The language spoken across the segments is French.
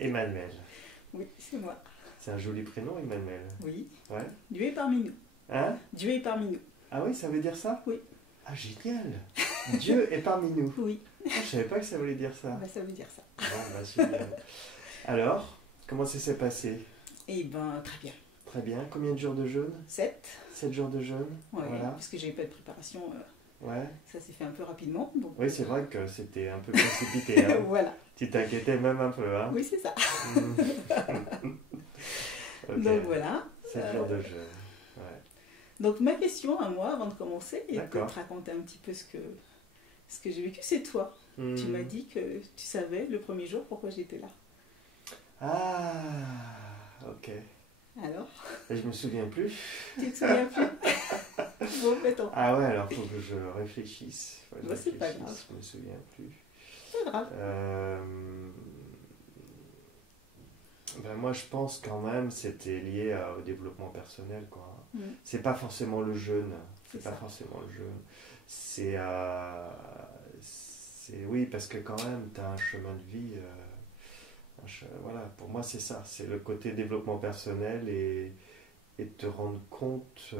Emmanuel. Oui, c'est moi. C'est un joli prénom, Emmanuel. Oui. Ouais. Dieu est parmi nous. Hein? Dieu est parmi nous. Ah oui, ça veut dire ça? Oui. Ah, génial! Dieu est parmi nous. Oui. Ah, je savais pas que ça voulait dire ça. Bah, ça veut dire ça. Bon, bah, génial. Alors, comment ça s'est passé? Eh ben, très bien. Très bien. Combien de jours de jeûne? 7. 7 jours de jeûne? Ouais, Voilà. parce que j'ai pas de préparation. Ouais. Ça s'est fait un peu rapidement. Donc, Oui, c'est vrai que c'était un peu précipité. Hein. voilà. Tu t'inquiétais même un peu. Hein. Oui, c'est ça. Ok. Donc voilà. 7 jours de jeûne. Ouais. Donc ma question à moi, avant de commencer, et de D'accord. te raconter un petit peu ce que j'ai vécu, c'est toi. Tu m'as dit que tu savais le premier jour pourquoi j'étais là. Ah, ok. Alors, Et je me souviens plus. tu te souviens plus? Bon, attends. Ah ouais, alors faut que je réfléchisse. Faut que je Bah, c'est pas réfléchisse, grave. Je me souviens plus. Pas grave. Ben moi, je pense quand même c'était lié au développement personnel, quoi. Mm. C'est pas forcément le jeûne. C'est C'est pas ça. forcément le jeûne. Oui, parce que quand même, tu as un chemin de vie. Voilà, pour moi, c'est ça. C'est le côté développement personnel et te rendre compte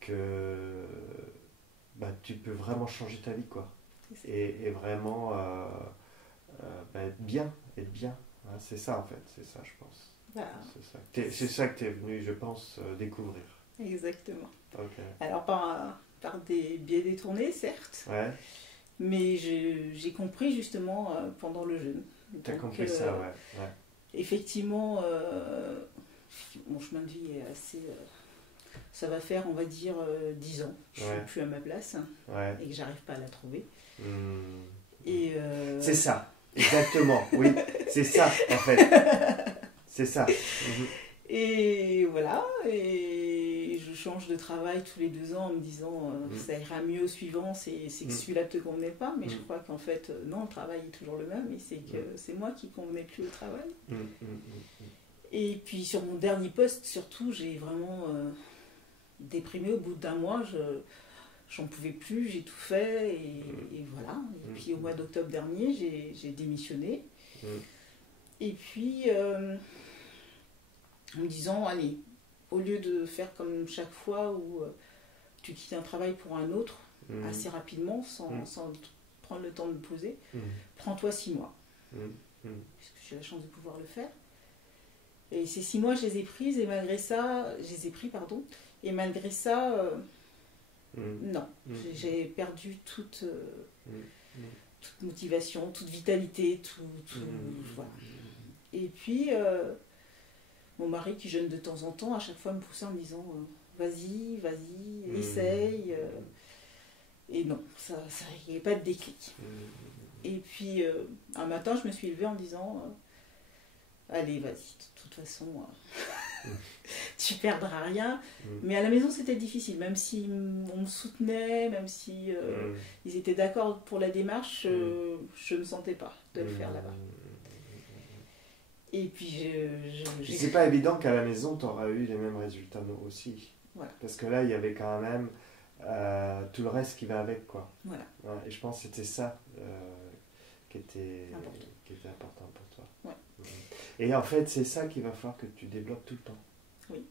que bah, tu peux vraiment changer ta vie, quoi. C'est ça. Et vraiment bah, être bien. Hein, c'est ça, en fait. C'est ça, je pense. Voilà. C'est ça que tu es venu, je pense, découvrir. Exactement. Ok. Alors par des biais détournés, certes, Ouais, mais j'ai compris justement pendant le jeûne. t'as Donc, compris ça, ouais. effectivement, mon chemin de vie est assez... ça va faire, on va dire, 10 ans. Je Ouais. suis plus à ma place Ouais. et que j'arrive pas à la trouver. Hmm. Et C'est ça, exactement, oui, c'est ça, en fait. C'est ça. Mhm. Et voilà, et je change de travail tous les 2 ans en me disant ça ira mieux au suivant, c'est que celui-là ne te convenait pas, mais je crois qu'en fait, non, le travail est toujours le même, et c'est que c'est moi qui ne convenais plus au travail. Et puis sur mon dernier poste, surtout, j'ai vraiment déprimé au bout d'un mois, j'en pouvais plus, j'ai tout fait, et voilà. Et puis au mois d'octobre dernier, j'ai démissionné. Et puis... en me disant, allez, au lieu de faire comme chaque fois où tu quittes un travail pour un autre assez rapidement, sans prendre le temps de me poser, prends-toi 6 mois. Puisque j'ai la chance de pouvoir le faire. Et ces 6 mois, je les ai prises, et malgré ça, et malgré ça, non, j'ai perdu toute motivation, toute vitalité, voilà. Et puis... mon mari qui jeûne de temps en temps, à chaque fois me poussait en me disant vas-y, essaye. Et non, il n'y avait pas de déclic. Et puis un matin, je me suis levée en me disant allez, vas-y, de toute façon, tu perdras rien. Mais à la maison, c'était difficile, même si on me soutenait, même si ils étaient d'accord pour la démarche, je ne me sentais pas de le faire là-bas. Et puis c'est pas évident qu'à la maison tu auras eu les mêmes résultats aussi. Voilà. Parce que là il y avait quand même tout le reste qui va avec, quoi. Voilà. Ouais, et je pense que c'était ça qui était important pour toi. Ouais. Et en fait c'est ça qu'il va falloir que tu développes tout le temps. Oui.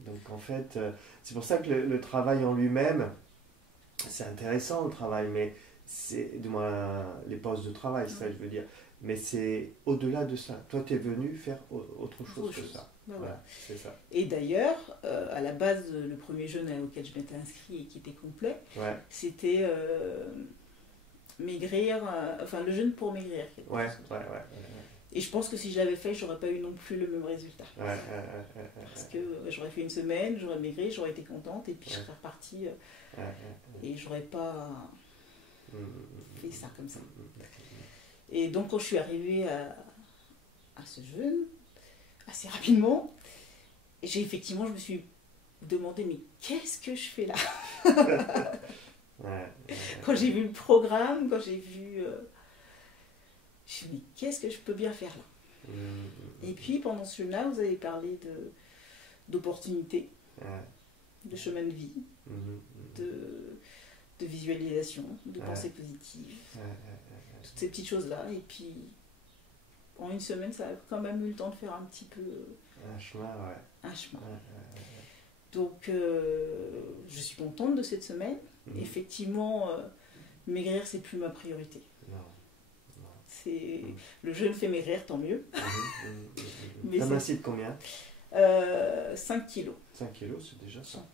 Donc en fait c'est pour ça que le travail en lui-même, c'est intéressant le travail, mais c'est du moins les postes de travail, c'est ça que je veux dire. Mais c'est au-delà de ça. Toi, tu es venu faire autre chose que ça. Voilà. C'est ça. Et d'ailleurs, à la base, le premier jeûne auquel je m'étais inscrit et qui était complet, c'était maigrir, enfin le jeûne pour maigrir. Ouais. Et je pense que si je l'avais fait, j'aurais pas eu non plus le même résultat. Parce que j'aurais fait une semaine, j'aurais maigri, j'aurais été contente, et puis je serais repartie et j'aurais pas fait ça comme ça. Et donc quand je suis arrivée à ce jeûne, assez rapidement, je me suis demandé, mais qu'est-ce que je fais là? Quand j'ai vu le programme, quand j'ai vu... je me suis dit, mais qu'est-ce que je peux bien faire là? Et puis pendant ce jeûne-là, vous avez parlé d'opportunités, de chemin de vie, de visualisation, de pensée positive, toutes ces petites choses-là. Et puis, une semaine, ça a quand même eu le temps de faire un petit peu Un chemin, ouais. un chemin. Ouais. Donc, je suis contente de cette semaine. Effectivement, maigrir, c'est plus ma priorité. Non. C'est... Le jeûne fait maigrir, tant mieux. Mais T'as mincé de combien? 5 kilos. 5 kilos, c'est déjà ça.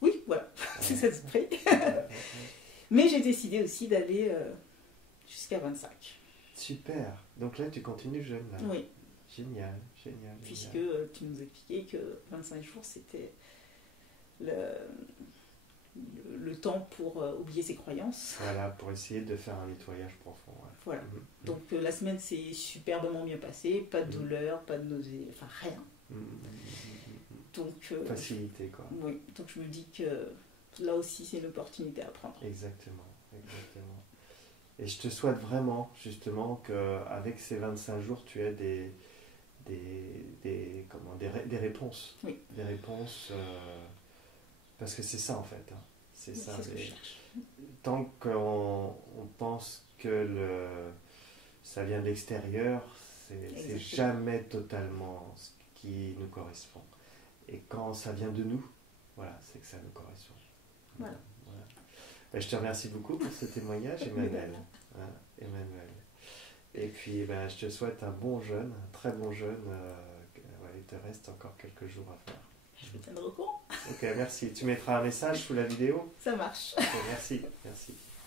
Oui, voilà, c'est ça de près. Mais j'ai décidé aussi d'aller jusqu'à 25. Super. Donc là, tu continues jeune, là. Oui. Génial. Puisque tu nous expliquais que 25 jours, c'était le temps pour oublier ses croyances. Voilà, pour essayer de faire un nettoyage profond. Ouais. Voilà. Donc la semaine s'est superbement bien passée, pas de douleur, pas de nausée, enfin rien. Donc, facilité, quoi. Oui, donc je me dis que là aussi c'est une opportunité à prendre. Exactement. Et je te souhaite vraiment, justement, qu'avec ces 25 jours, tu aies des réponses. Oui. Des réponses, parce que c'est ça, en fait. Hein. C'est ça. C'est ce que je cherche. Tant qu'on pense que ça vient de l'extérieur, c'est jamais totalement ce qui nous correspond. Et quand ça vient de nous, voilà, c'est que ça nous correspond. Voilà. Ben, je te remercie beaucoup pour ce témoignage, Emmanuel. Emmanuel. Et puis, ben, je te souhaite un bon jeûne, un très bon jeûne. Il te reste encore quelques jours à faire. Je vous tiendrai au courant. Ok, merci. Tu mettras un message sous la vidéo? Ça marche. Okay, merci.